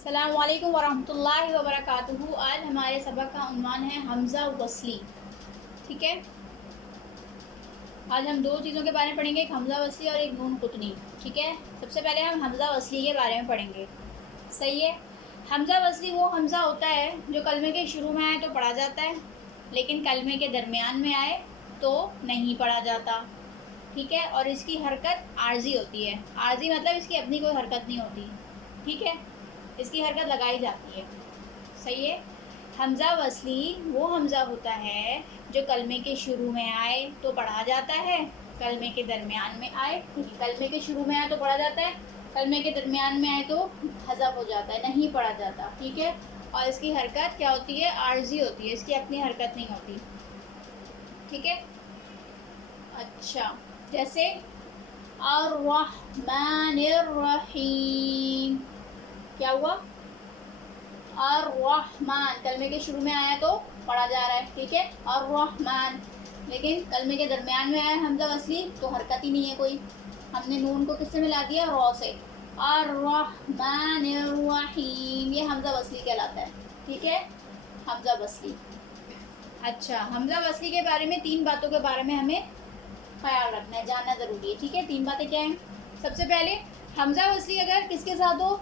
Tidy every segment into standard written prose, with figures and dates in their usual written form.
अस्सलामु अलैकुम वरहमतुल्लाहि वबरकातुहू। आज हमारे सबक का उन्वान है हमज़ा वस्ली। ठीक है, आज हम दो चीज़ों के बारे में पढ़ेंगे, एक हमज़ा वस्ली और एक नून कुतनी। ठीक है, सबसे पहले हम हमज़ा वस्ली के बारे में पढ़ेंगे। सही है, हमज़ा वस्ली वो हमज़ा होता है जो कलमे के शुरू में आए तो पढ़ा जाता है, लेकिन कलमे के दरमियान में आए तो नहीं पढ़ा जाता। ठीक है, और इसकी हरकत आर्जी होती है। आर्जी मतलब इसकी अपनी कोई हरकत नहीं होती। ठीक है, इसकी हरकत लगाई जाती है। सही है, हमज़ा वस्ली वो हमज़ा होता है जो कलमे के शुरू में आए तो पढ़ा जाता है, कलमे के दरमियान में आए, कलमे के शुरू में आए तो पढ़ा जाता है, कलमे के दरमियान में आए तो हज़फ हो जाता है, नहीं पढ़ा जाता। ठीक है, और इसकी हरकत क्या होती है? आर्जी होती है, इसकी अपनी हरकत नहीं होती। ठीक है, अच्छा, जैसे अर्रहमानिर्रहीम, क्या हुआ? अर्रहमान कलमे के शुरू में आया तो पढ़ा जा रहा है। ठीक है, अर्रहमान, लेकिन कलमे के दरमियान में आया हमज़ा वस्ली तो हरकत ही नहीं है कोई। हमने नून को किससे मिला दिया? रॉ से। अर्रहमानिर्रहीम, ये हमज़ा वस्ली कहलाता है। ठीक है, हमज़ा वस्ली। अच्छा, हमज़ा वस्ली के बारे में तीन बातों के बारे में हमें ख्याल रखना है, जानना ज़रूरी है। ठीक है, तीन बातें क्या हैं? सबसे पहले, हमज़ा वस्ली अगर किसके साथ हो?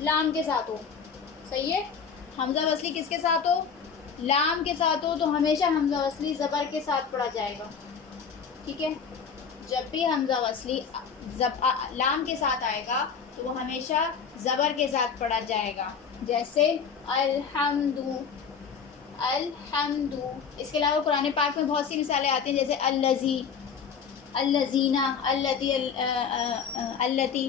लाम के साथ हो। सही है, हमज़ा वस्ली किसके साथ हो? लाम के साथ हो, तो हमेशा हमज़ा वस्ली ज़बर के साथ पढ़ा जाएगा। ठीक है, जब भी हमज़ा वस्ली लाम के साथ आएगा तो वो हमेशा ज़बर के साथ पढ़ा जाएगा। जैसे अल्हम्दु, अल्हम्दु। इसके अलावा कुरान पाक में बहुत सी मिसालें आती हैं, जैसे अल्लज़ी, अल्लज़ीना, अल्लती, अल्लती।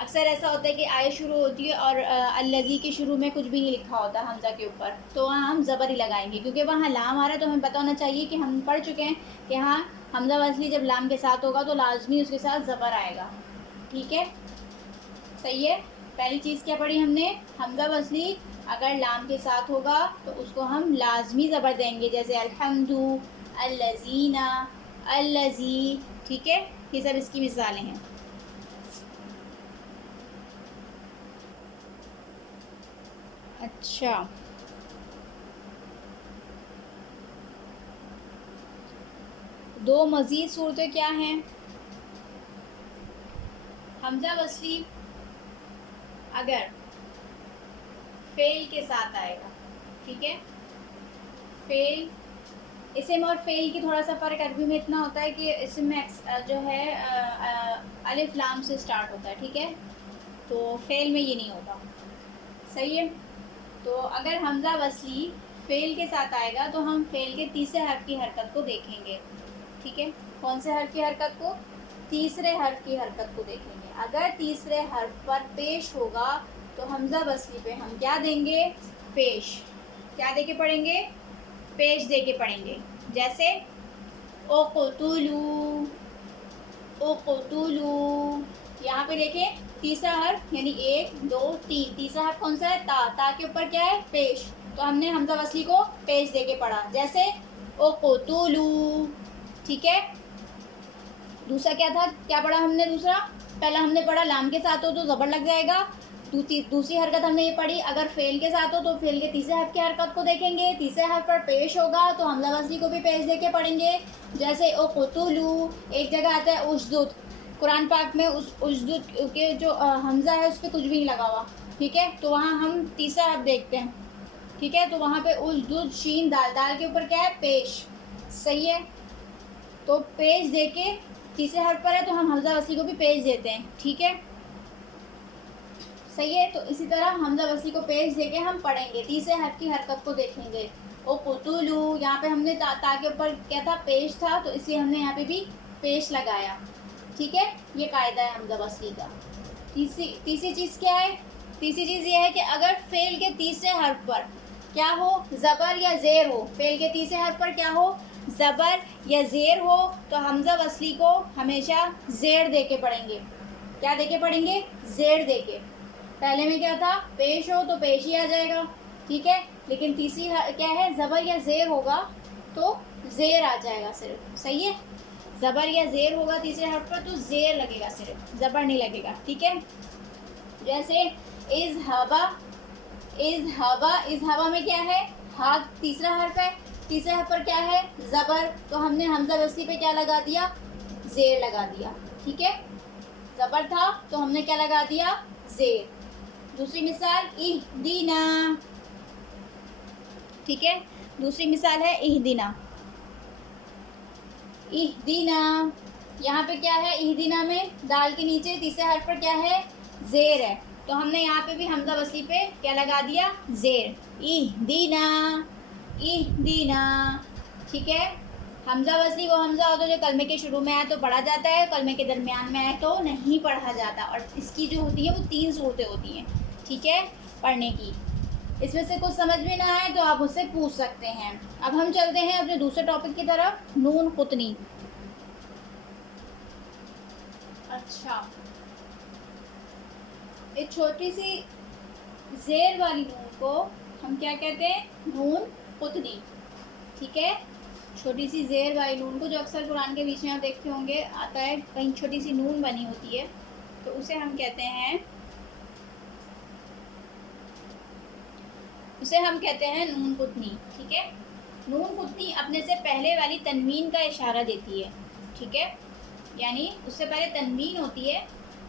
अक्सर ऐसा होता है कि आयत शुरू होती है और अल्लज़ी के शुरू में कुछ भी नहीं लिखा होता हमज़ा के ऊपर, तो वहाँ हम ज़बर ही लगाएंगे, क्योंकि वहाँ लाम आ रहा है। तो हमें पता होना चाहिए कि हम पढ़ चुके हैं कि हाँ, हमज़ा वस्ली जब लाम के साथ होगा तो लाजमी उसके साथ ज़बर आएगा। ठीक है, सही है। पहली चीज़ क्या पढ़ी हमने? हमज़ा वस्ली अगर लाम के साथ होगा तो उसको हम लाजमी ज़बर देंगे, जैसे अल्हम्दु, अल्लज़ीना, अल्लज़ी। ठीक है, ये सब इसकी मिसालें हैं। अच्छा, दो मज़ीद सूरतें क्या हैं? हमज़ा वस्ली अगर फ़ेल के साथ आएगा। ठीक है, फ़ेल, इसम और फ़ेल की थोड़ा सा फ़र्क अरबी में इतना होता है कि इसम में जो है अलिफ लाम से स्टार्ट होता है। ठीक है, तो फ़ेल में ये नहीं होगा। सही है, तो अगर हमज़ा वस्ली फ़ेल के साथ आएगा तो हम फ़ेल के तीसरे हर्फ की हरकत को देखेंगे। ठीक है, कौन से हर्फ की हरकत को? तीसरे हर्फ की हरकत को देखेंगे। अगर तीसरे हर्फ पर पेश होगा तो हमज़ा वस्ली पे हम क्या देंगे? पेश। क्या दे के पढ़ेंगे? पेश दे के पढ़ेंगे। जैसे उक़्तुलू, उक़्तुलू। यहाँ पे देखें, तीसरा हर्फ यानी 1 2 3, तीसरा हर्फ कौन सा है? ता। ता के ऊपर क्या है? पेश। तो हमने हमज़ा वस्ली को पेश दे के पढ़ा, जैसे उक़्तुलू। ठीक है, दूसरा क्या था? क्या पढ़ा हमने दूसरा? पहला हमने पढ़ा लाम के साथ हो तो ज़बर लग जाएगा। दूसरी हरकत हमने ये पढ़ी, अगर फ़ेल के साथ हो तो फ़ेल के तीसरे हर्फ की हरकत को देखेंगे। तीसरे हर्फ पर पेश होगा तो हमज़ा वस्ली को भी पेश दे के पढ़ेंगे, जैसे उक़्तुलू। एक जगह आता है उश्दुद, कुरान पाक में उस उश्दुद के जो हमज़ा है उस पर कुछ भी नहीं लगा हुआ। ठीक है, तो वहाँ हम तीसरा हर्फ देखते हैं। ठीक है, तो वहाँ पे उश्दुद, शीन दाल, दाल के ऊपर क्या है? पेश। सही है, तो पेश दे के, तीसरे हर्फ पर है तो हम हमज़ा वस्ली को भी पेश देते हैं। ठीक है, सही है, तो इसी तरह हमज़ा वस्ली को पेश दे के हम पढ़ेंगे, तीसरे हर्फ की हरकत को देखेंगे। उक़्तुलू, यहाँ पे हमने ता के ऊपर क्या था? पेश था, तो इसलिए हमने यहाँ पे भी पेश लगाया। ठीक है, ये कायदा है हमज़ा वस्ली का। तीसरी चीज़ क्या है? तीसरी चीज़ ये है कि अगर फ़ेल के तीसरे हर्फ पर क्या हो? ज़बर या ज़ेर हो। फ़ेल के तीसरे हर्फ पर क्या हो? ज़बर या ज़ेर हो, तो हमज़ा वस्ली को हमेशा ज़ेर दे के पढ़ेंगे। क्या दे के पढ़ेंगे? ज़ेर दे के। पहले में क्या था? पेश हो तो पेश ही आ जाएगा। ठीक है, लेकिन तीसरी क्या है? ज़बर या ज़ेर होगा तो ज़ेर आ जाएगा सिर्फ। सही है, ज़बर या ज़ेर होगा तीसरे हर्फ पर तो ज़ेर लगेगा, सिर्फ ज़बर नहीं लगेगा। ठीक है, जैसे इज़हबा इज हवा में क्या है, हा तीसरा हर्फ है, तीसरे हर्फ पर क्या है, ज़बर, तो हमने हमजा वस्ली पे क्या लगा दिया, ज़ेर लगा दिया। ठीक है, ज़बर था तो हमने क्या लगा दिया, ज़ेर। दूसरी मिसाल इहदीना, ठीक है, दूसरी मिसाल है इहदीना। इहदीना, यहाँ पे क्या है, इहदीना में दाल के नीचे तीसरे हर्फ पर क्या है, ज़ेर है, तो हमने यहाँ पे भी हमजा वस्ली पे क्या लगा दिया, ज़ेर। इहदीना, इहदीना। ठीक है, हमजा वस्ली वो हमजा होता है जो कलमे के शुरू में आए तो पढ़ा जाता है, कलमे के दरमियान में आए तो नहीं पढ़ा जाता, और इसकी जो होती है वो 3 सूरतें होती हैं। ठीक है, पढ़ने की। इसमें से कुछ समझ में ना आए तो आप उससे पूछ सकते हैं। अब हम चलते हैं अपने दूसरे टॉपिक की तरफ, नून कुतनी। अच्छा, एक छोटी सी ज़ेर वाली नून को हम क्या कहते हैं, नून कुतनी। ठीक है, छोटी सी ज़ेर वाली नून को, जो अक्सर कुरान के बीच में आप देखते होंगे आता है, कहीं छोटी सी नून बनी होती है, तो उसे हम कहते हैं, उसे हम कहते हैं नून कुतनी। ठीक है, नून कुतनी अपने से पहले वाली तनवीन का इशारा देती है। ठीक है, यानी उससे पहले तनवीन होती है,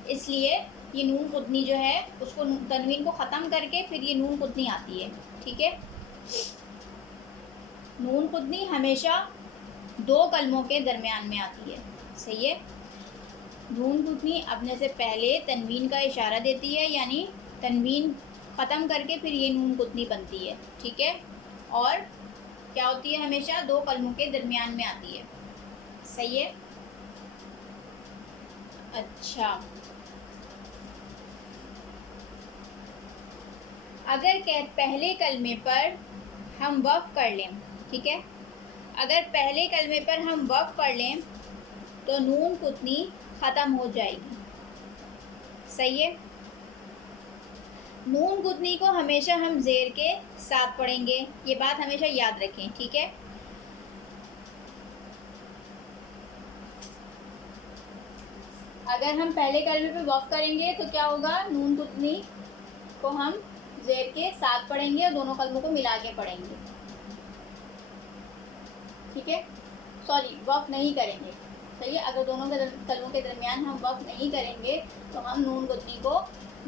इसलिए ये नून कुतनी जो है उसको तनवीन को ख़त्म करके फिर ये नून कुतनी आती है। ठीक है, नून कुतनी हमेशा 2 कलमों के दरमियान में आती है। सही है, नून कुतनी अपने से पहले तनवीन का इशारा देती है, यानी तनवीन ख़त्म करके फिर ये नून कुतनी बनती है। ठीक है, और क्या होती है, हमेशा 2 कलमों के दरमियान में आती है। सही है। अच्छा, अगर पहले कलमे पर हम वक़्फ़ कर लें, ठीक है, अगर पहले कलमे पर हम वक़्फ़ कर लें तो नून कुतनी ख़त्म हो जाएगी। सही है, नून कुतनी को हमेशा हम ज़ेर के साथ पढ़ेंगे, ये बात हमेशा याद रखें। ठीक है, अगर हम पहले कलमे पे वक़्फ़ करेंगे तो क्या होगा, नून कुतनी को हम ज़ेर के साथ पढ़ेंगे और दोनों कलमों को मिला के पढ़ेंगे। ठीक है, सॉरी, वक़्फ़ नहीं करेंगे। सही है, अगर दोनों कलमों के दरमियान हम वक़्फ़ नहीं करेंगे तो हम नून कुतनी को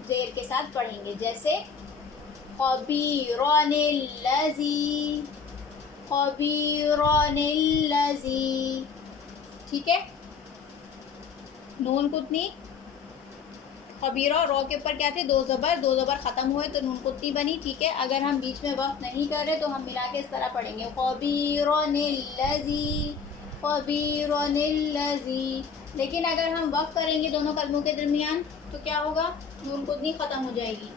ज़ेर के साथ पढ़ेंगे। जैसे ख़बीरनिल्लज़ी, ख़बीरनिल्लज़ी। ठीक है, नून कुतनी ख़बीरा, रो के ऊपर क्या थे, 2 ज़बर ख़त्म हुए तो नून कुतनी बनी। ठीक है, अगर हम बीच में वक़्फ़ नहीं कर रहे तो हम मिला के इस तरह पढ़ेंगे, ख़बीरनिल्लज़ी, ख़बीरनिल्लज़ी। लेकिन अगर हम वक़्फ़ करेंगे दोनों कलमों के दरमियान तो क्या होगा, नून कुतनी ख़त्म हो जाएगी।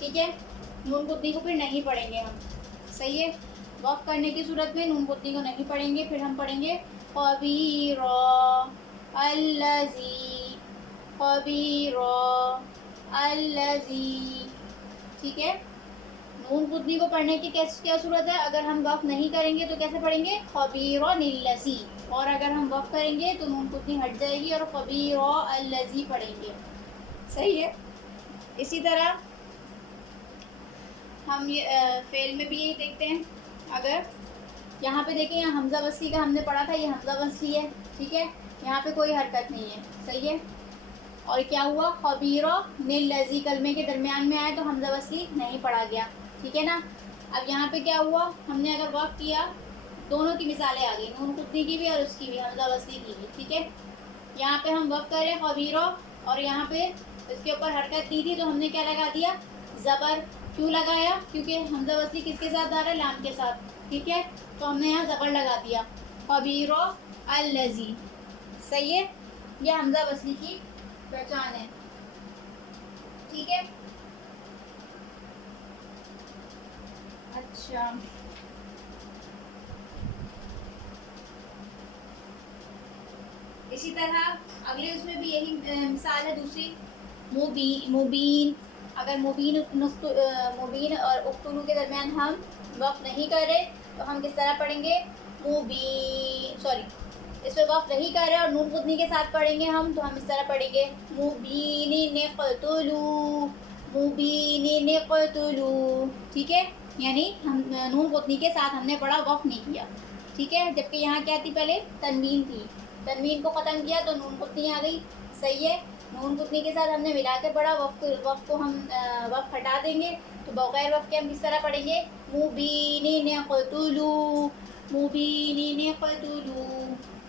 ठीक है, नून कुतनी को फिर नहीं पढ़ेंगे हम। सही है, वक़्फ़ करने की सूरत में नून कुतनी को नहीं पढ़ेंगे, फिर हम पढ़ेंगे ख़बीरा अल्लज़ी, ख़बीरा अल्लज़ी। ठीक है, नून कुतनी को पढ़ने की क्या सूरत है, अगर हम वक़्फ़ नहीं करेंगे तो कैसे पढ़ेंगे, ख़बीरनिल्लज़ी, और अगर हम वक़्फ़ करेंगे तो नून कुतनी हट जाएगी और ख़बीरा अल्लज़ी पढ़ेंगे। सही है, इसी तरह हम ये फ़ेल में भी यही देखते हैं। अगर यहाँ पे देखें, यहाँ हमज़ा वस्ली का हमने पढ़ा था, ये हमज़ा वस्ली है। ठीक है, यहाँ पे कोई हरकत नहीं है। सही है, और क्या हुआ, ख़बीरनिल्लज़ी कलमे के दरमियान में आए तो हमज़ा वस्ली नहीं पढ़ा गया। ठीक है ना, अब यहाँ पे क्या हुआ, हमने अगर वक़्फ़ किया, दोनों की मिसालें आ गई, नून कुतनी की भी और उसकी भी, हमज़ा वस्ली की भी। ठीक है, यहाँ पे हम वक़्फ़ करें ख़बीरा, और यहाँ पे इसके ऊपर हरकत की थी तो हमने क्या लगा दिया, ज़बर। क्यों लगाया, क्योंकि हमज़ा वस्ली किसके साथ आ रहा है, लाम के साथ। ठीक है, तो हमने यहाँ ज़बर लगा दिया, ख़बीरा अल्लज़ी। सही है, यह हमज़ा वस्ली की पहचान है। ठीक है, अच्छा, इसी तरह अगले उसमें भी यही मिसाल है दूसरी, मुबीन। अगर मुबीन और उक्तुलू के दरमियान हम वक़्फ़ नहीं कर रहे तो हम किस तरह पढ़ेंगे, मुबीन, सॉरी, इस पर वक़्फ़ नहीं कर रहे और नून कुतनी के साथ पढ़ेंगे हम, तो हम इस तरह पढ़ेंगे, मुबीन क़तलू, मुबीन क़तलू, ठीक है, यानी हम नून गुतनी के साथ हमने पढ़ा, वक़्फ़ नहीं किया, ठीक है। जबकि यहाँ क्या थी, पहले तनवीन थी, तनवीन को ख़त्म किया तो नून गुतनी आ गई, सही है। नून गुतनी के साथ हमने मिला के पढ़ा, वक़्फ़ को हम वक़्फ़ हटा देंगे तो बग़ैर वक़्फ़ के हम किस तरह पढ़ेंगे, मुबीन क़तलू, मुबीन क़तलू।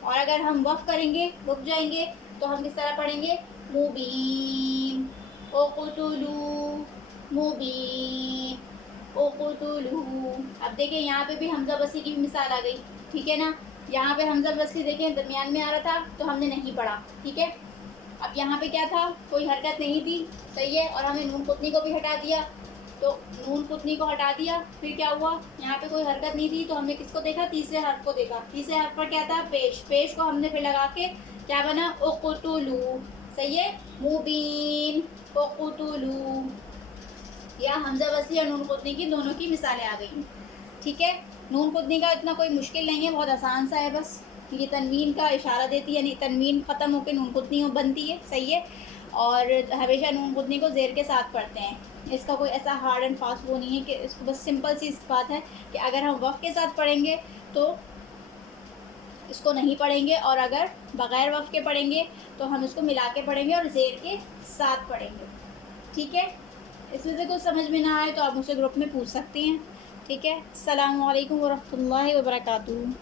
और अगर हम वक़्फ़ करेंगे, रुक जाएंगे, तो हम किस तरह पढ़ेंगे, मुबीन उक़तुलू, मुबीन उक़तुलू। अब देखिए यहाँ पे भी हमज़ा बसी की मिसाल आ गई, ठीक है ना। यहाँ पे हमज़ा बसी देखें दरमियान में आ रहा था तो हमने नहीं पढ़ा, ठीक है। अब यहाँ पे क्या था, कोई हरकत नहीं थी, सही है, और हमें नून कुतनी को भी हटा दिया, तो नून कुतनी को हटा दिया, फिर क्या हुआ, यहाँ पे कोई हरकत नहीं थी तो हमने किसको देखा, तीसरे हर्फ को देखा। तीसरे हर्फ पर क्या था, पेश, पेश को हमने फिर लगा के क्या बना, उक़तुलू, सही है, मुबीन उक़तुलू। या हमज़ा वसी और नून कुतनी की दोनों की मिसालें आ गई, ठीक है। नून कुतनी का इतना कोई मुश्किल नहीं है, बहुत आसान सा है, बस ये तनवीन का इशारा देती है, यानी तनवीन ख़त्म होकर नून कुतनी बनती है, सही है। और हमेशा नून कुतनी को ज़ेर के साथ पढ़ते हैं, इसका कोई ऐसा हार्ड एंड फास्ट वो नहीं है कि इसको, बस सिंपल सी इस बात है कि अगर हम वक़्फ़ के साथ पढ़ेंगे तो इसको नहीं पढ़ेंगे, और अगर बग़ैर वक़्फ़ के पढ़ेंगे तो हम इसको मिला के पढ़ेंगे और ज़ेर के साथ पढ़ेंगे, ठीक है। इसमें से कुछ समझ में ना आए तो आप मुझसे ग्रुप में पूछ सकती हैं, ठीक है। अस्सलामु अलैकुम वरहमतुल्लाहि वबरकातुहू।